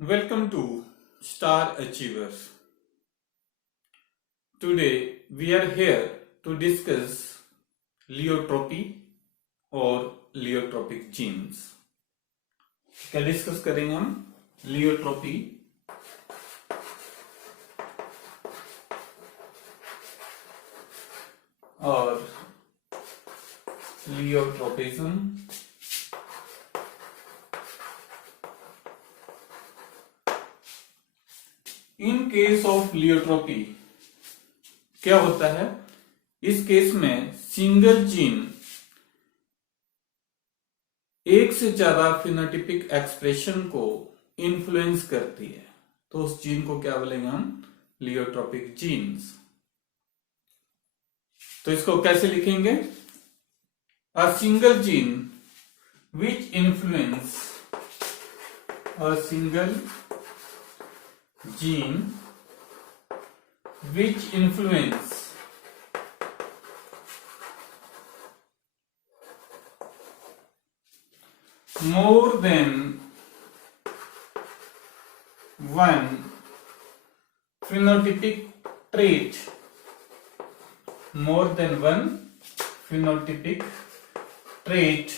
Welcome to Star Achievers. Today we are here to discuss lyotropy और लियोट्रोपिक jeans. क्या discuss करेंगे हम? Lyotropy और लियोट्रोपिज्म। इन केस ऑफ लियोट्रोपी क्या होता है? इस केस में सिंगल जीन एक से ज्यादा फिनोटिपिक एक्सप्रेशन को इन्फ्लुएंस करती है, तो उस जीन को क्या बोलेंगे हम? लियोट्रोपिक जीन्स। तो इसको कैसे लिखेंगे? A single gene which influence a single gene which influence more than one phenotypic trait, more than one phenotypic trait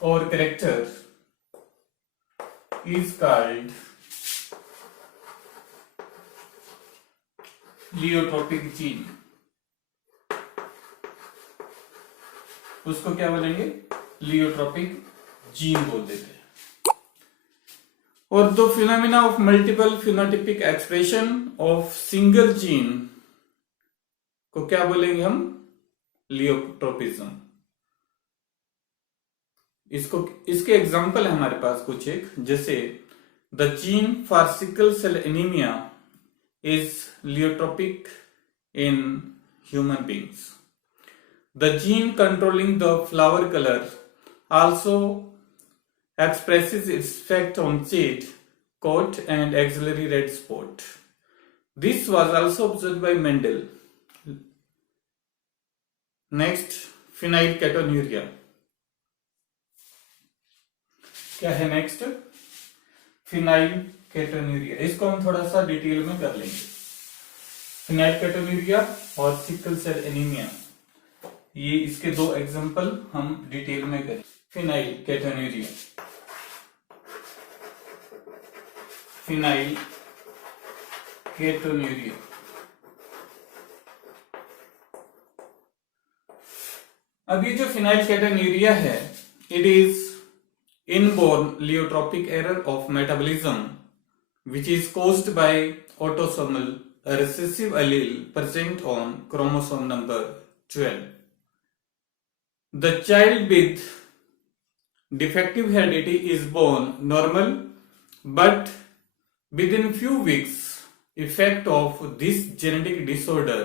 or character is called pleiotropic gene. उसको क्या बोलेंगे? लियोट्रोपिक जीन बोल देते हैं। और the phenomena of multiple phenotypic expression of single gene को क्या बोलेंगे हम? लियोट्रोपिज्म। इसके एग्जांपल है हमारे पास कुछ एक, जैसे the gene for sickle cell anaemia is pleiotropic in human beings. The gene controlling the flower color also expresses its effect on shade, coat and axillary red spot. This was also observed by Mendel. Next, phenylketonuria. क्या है next? Phenylketonuria. इसको हम थोड़ा सा detail में कर लेंगे। Phenylketonuria और सिकल सेल एनीमिया, ये इसके दो एग्जांपल हम डिटेल में करें। फिनाइलकेटोन्यूरिया, फिनाइलकेटोन्यूरिया अब ये जो फिनाइलकेटोन्यूरिया है, it is inborn pleiotropic error of metabolism which is caused by autosomal recessive allele present on chromosome number 12. The child with defective heredity is born normal, but within few weeks effect of this genetic disorder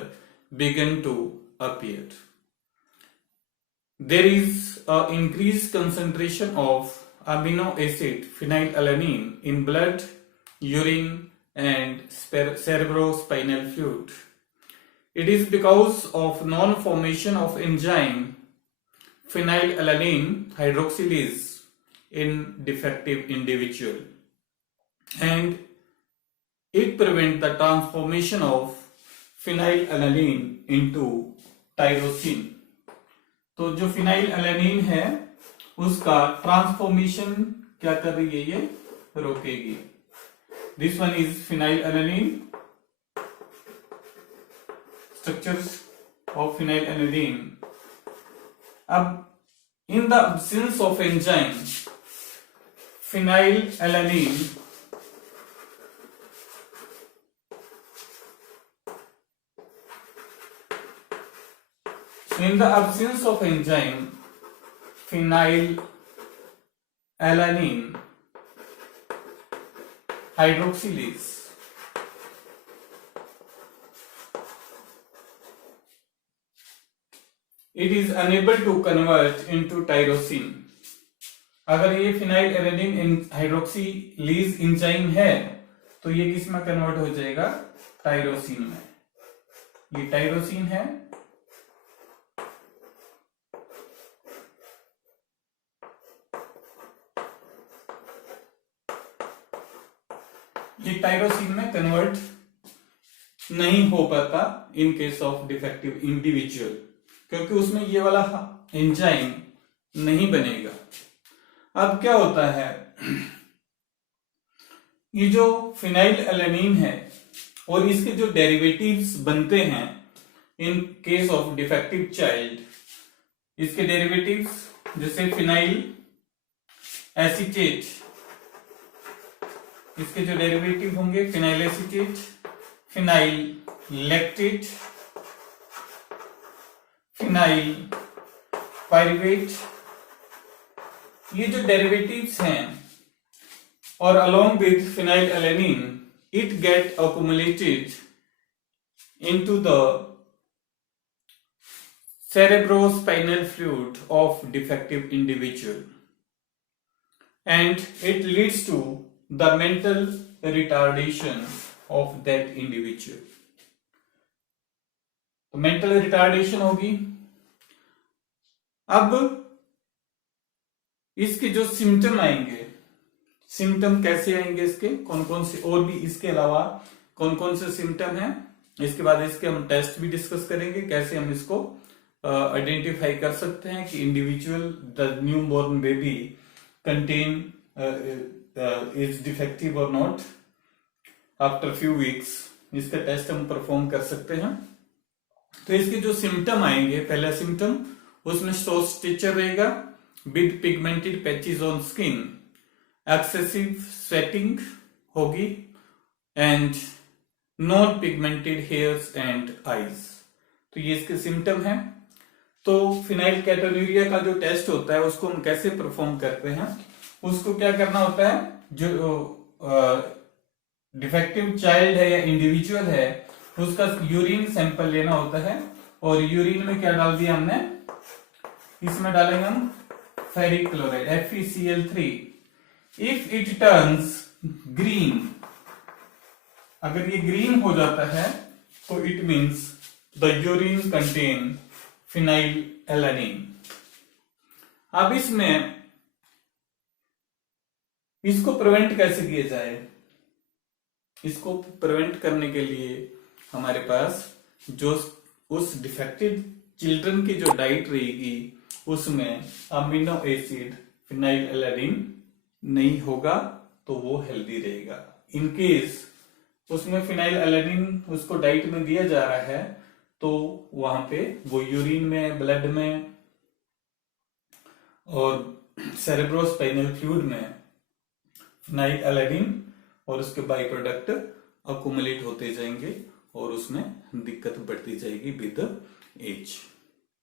begin to appear. There is an increased concentration of amino acid phenylalanine in blood, urine and cerebrospinal fluid. It is because of non-formation of enzyme phenylalanine hydroxylase in defective individual, and it prevents the transformation of phenylalanine into tyrosine. तो जो phenylalanine है उसका transformation क्या कर रही है? ये रोकेगी। This one is phenylalanine. Structures of phenylalanine. अब in the absence of enzyme, phenylalanine in the absence of enzyme phenylalanine hydroxylase it is unable to convert into tyrosine. अगर ये फिनाइलएलानिन हाइड्रोक्सिलेज एंजाइम है तो ये किस में कन्वर्ट हो जाएगा? टायरोसिन में। ये टायरोसिन है, ये टायरोसिन में कन्वर्ट नहीं हो पाता in case of defective individual, क्योंकि उसमें ये वाला एंजाइम नहीं बनेगा। अब क्या होता है, ये जो फिनाइल एलेनिन है और इसके जो डेरिवेटिव्स बनते हैं in case of defective child, इसके डेरिवेटिव्स जैसे फिनाइल एसीटेट, इसके जो डेरिवेटिव होंगे phenyl acetate, phenyl lactate, phenyl pyruvate, ये जो डेरिवेटिव्स हैं और along with phenylalanine it get accumulated into the cerebrospinal fluid of defective individual and it leads to the mental retardation of that individual. तो mental retardation होगी। अब इसके जो symptom आएंगे, सिम्टम कैसे आएंगे इसके, कौन कौन से, और भी इसके अलावा कौन कौन से सिम्टम हैं, इसके बाद इसके हम टेस्ट भी डिस्कस करेंगे, कैसे हम इसको आइडेंटिफाई कर सकते हैं कि individual the new born baby contain is defective और नॉट आफ्टर फ्यू वीक्स। इसका टेस्ट हम परफॉर्म कर सकते हैं। तो इसके जो सिम्टम आएंगे, पहला सिम्टम उसमें शॉर्ट स्टिचर रहेगा with pigmented patches on skin, excessive sweating होगी and non pigmented hairs and eyes. तो ये इसके सिम्टम हैं। तो फिनाइल कैटोन्यूरिया का जो टेस्ट होता है उसको हम कैसे परफॉर्म करते हैं, उसको क्या करना होता है, जो डिफेक्टिव चाइल्ड है या इंडिविजुअल है उसका यूरिन सैंपल लेना होता है और यूरिन में क्या डाल दिया हमने, इसमें डालेंगे हम ferric chloride FeCl3। If it turns green, अगर ये ग्रीन हो जाता है तो it means the urine contain phenyl alanine. अब इसमें इसको प्रिवेंट कैसे किया जाए, इसको प्रिवेंट करने के लिए हमारे पास जो उस डिफेक्टिव चिल्ड्रन की जो डाइट रहेगी उसमें अमीनो एसिड फिनाइल एलानिन नहीं होगा तो वो हेल्दी रहेगा। इन केस उसमें फिनाइल एलानिन उसको डाइट में दिया जा रहा है तो वहां पे वो यूरिन में, ब्लड में और सेरेब्रोस्पाइनल फ्लूइड में फिनाइल एलानिन और उसके बाई प्रोडक्ट अकुमुलेट होते जाएंगे और उसमें दिक्कत बढ़ती जाएगी विद एज।